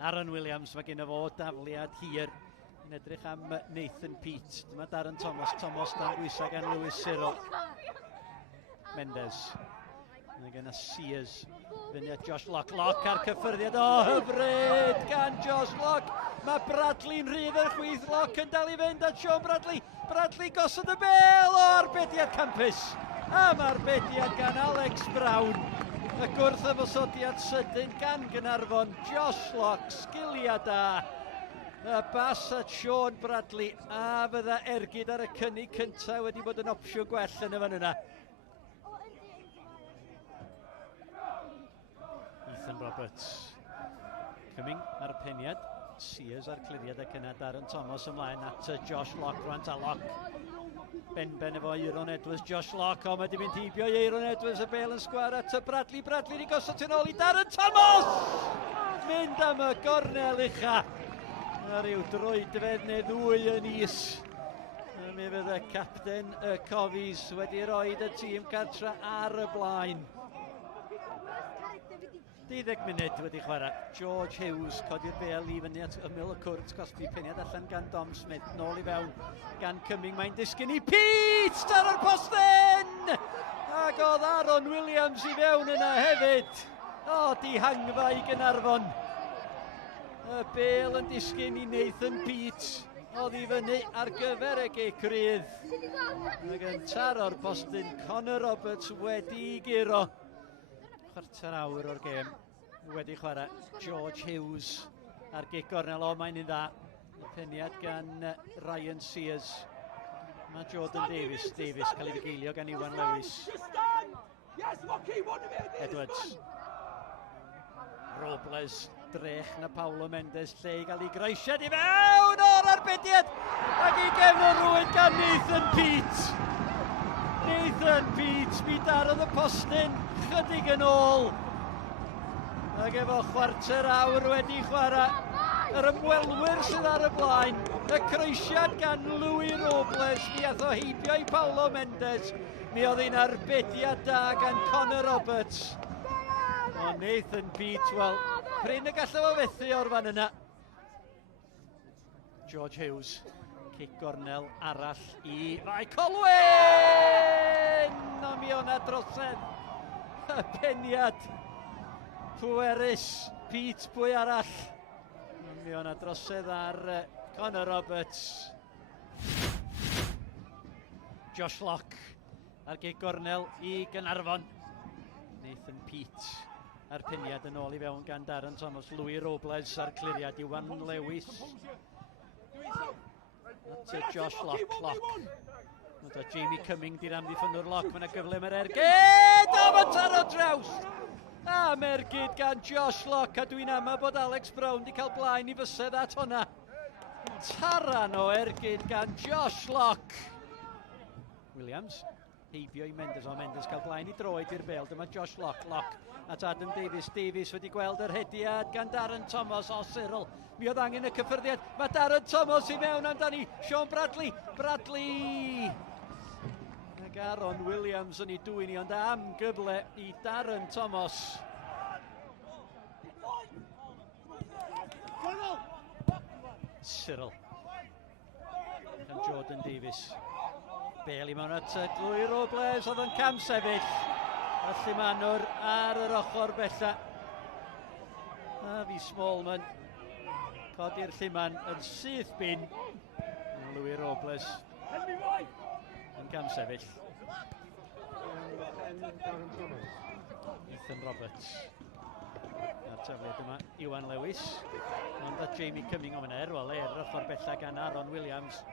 Aaron Williams, mae gen i fo dafliad hir. Yn edrych am Nathan Pete. Dyma Darren Thomas. Thomas dan bwysau gan Lewis Cyril. Mendes. Mae gen i Sears. Fyny at Josh Lock. Lock ar cyffyrddiad. O, hyfryd gan Josh Lock. Mae Bradley'n rhydd yr chwith. Lock yn dal i fynd at Sean Bradley. Bradley gosod y bel o arbediad campus. A mae arbediad gan Alex Brown. Y gwrth ymosodiad sydyn gan Caernarfon. Josh Lock, sgiliau da. Y bas at Sean Bradley. A fydda ergyd ar y cynnig cyntaf wedi bod yn opsiwn gwell yn y fan yna. Ethan Roberts. Cyming ar y peniad. Sears ar cliriad ac yna. Darren Thomas ymlaen at Josh Lock. Rwan ta Lock. Ben efo Aaron Edwards. Josh Lock. O, mae di mynd hibio Aaron Edwards. Y bel yn sgwar at Bradley. Bradley di gosod yn ôl i Darren Thomas! Mynd am y gornel ucha. A ryw droedfedd neu ddwy yn is. Mi fydd y capten y Cofis wedi roed y tîm cartra ar y blaen. 12 munud wedi chwarae. George Hughes codi'r bel i fyny at ymyl y cwrt. Cosbi peniad allan gan Dom Smith. Nôl i fewn gan Cyming. Mae'n disgyn i Pete ar yr posten! Ac oedd Aaron Williams i fewn yna hefyd. O, dihangfa i Caernarfon. Y bel yn disgyn i Nathan Pete. Oedd i fyny ar gyfer y gecrydd. Ac yn taro'r postyn, Connor Roberts wedi giro. Chwarter awr o'r gêm. Wedi chwarae George Hughes ar gic gornel. O, mae'n un dda. Y peniad gan Ryan Sears. Mae Jordan Davies cael ei fugeilio gan Iwan Lewis. Edwards. Robles. Drech na Paulo Mendes, lle i gael ei groesiad i fewn o'r arbediad ac i gefnod rwyd gan Nathan Pete. Nathan Pete, mi darodd y postyn chydig yn ôl. Ac efo chwarter awr wedi chwarae, yr ymwelwyr sydd ar y blaen. Y croesiad gan Louis Robles, mi ath o heibio i Paulo Mendes. Mi oedd hi'n arbediad da gan Connor Roberts. O Nathan Pete, wel, pryn y gallu fo fethu o'r fan yna. George Hughes, cic gornel arall i Bae Colwyn! O mi o'na drosedd. Y peniad. Pwerus, Pete, pwy arall. O mi o'na drosedd ar Connor Roberts. Josh Lock ar cic gornel i Caernarfon. Nathan Pete. A'r peniad yn ôl i fewn gan Darren Thomas. Louis Robles ar cliriad. Iwan Lewis. At Josh Lock. Mae Jamie Cyming di'r amddiffynwr Lock. Mae'n gyfle mae'r ergyd. O, mae'n taro draws. A mergyd gan Josh Lock. A dwi'n ama bod Alex Brown di cael blaen i fysedd at hwnna. Taran o ergyd gan Josh Lock. Williams. Heibio i Mendes. O, Mendes cael blaen i droed i'r bel. Dyma Josh Lock. Lock at Adam Davies. Davies wedi gweld yr hediad gan Darren Thomas o Cyril. Mi oedd angen y cyffyrddiad. Mae Darren Thomas i mewn amdani. Sean Bradley. Bradley! Ac Aaron Williams yn ei dwyni, ond am gyfle i Darren Thomas. Cyril. Gan Jordan Davies. Bel i mewn at Louis Robles, oedd yn cam sefyll. A Llymanwr ar yr ochr bella. A fi Smallman. Codi'r Llyman yn syth bin. Louis Robles. Yn cam sefyll. Ethan Roberts. A'r tafliad yma, Iwan Lewis. Ond a Jamie Cyming o fyna erwol yr ochr bella gan Aaron Williams.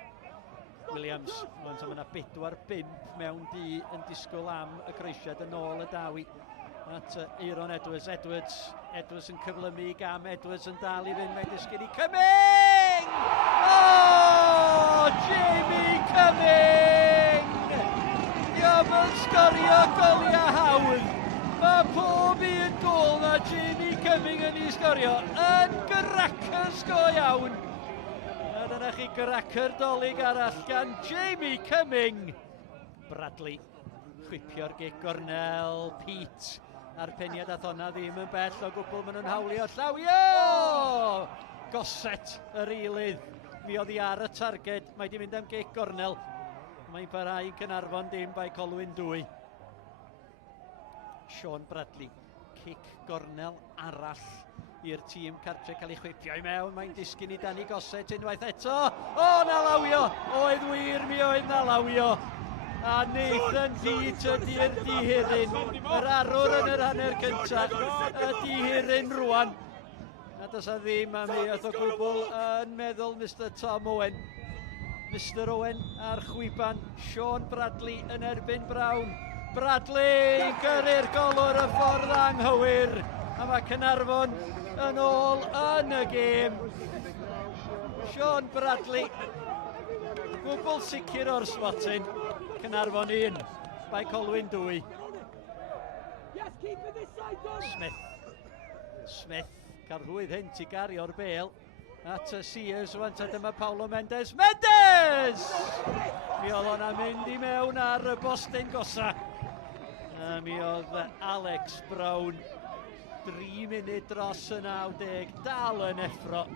Williams, ond yma 4-5 mewn di yn disgwyl am y croesiad yn ôl y dawi. At Aaron Edwards. Edwards yn cyflymu i gam. Edwards yn dal i fynd. Mae'n disgyn i Cyming! O! Jamie Cyming! Diolch yn sgorio goliau hawdd. Mae pob un gol na Jamie Cyming yn ei sgorio. Yn gracers go iawn. A dyna chi gracr dolyg arall gan Jamie Cyming. Bradley. Chwipio'r gic gornel. Pete. A'r peniad ath honna ddim yn bell o gwbl, maen nhw'n hawlio llawio! Goset yr eilydd. Mi oedd hi ar y targed, mae di mynd am gic gornel. Mae'n parhau Caernarfon dim Bae Colwyn 2. Sean Bradley, cic gornel arall i'r tîm cartre cael ei chwipio i mewn. Mae'n disgyn i Dani Goset unwaith eto. O, na lawio! Oedd wir mi oedd na lawio. A Nathan Deeds ydy'r dihiryn. Yr arwr yn yr hanner cyntaf. Y dihiryn rwan. A does a ddim am ei o gwbl yn meddwl Mr Tom Owen. Mr Owen a'r chwiban. Sean Bradley yn erbyn Brown. Bradley gyrru'r golwr y ffordd anghywir. A mae Caernarfon yn ôl yn y gêm. Sean Bradley. Gwbl sicr o'r sbotyn. Caernarfon 1, Bae Colwyn 2. Smith, cael rhwydd hyn i gario'r bêl. At y Sears, wan ta dyma Paulo Mendes. Mendes! Mi oedd hwnna mynd i mewn ar y bostyn gosa. A mi oedd Alex Brown 3 munud dros y 90, dal yn effro.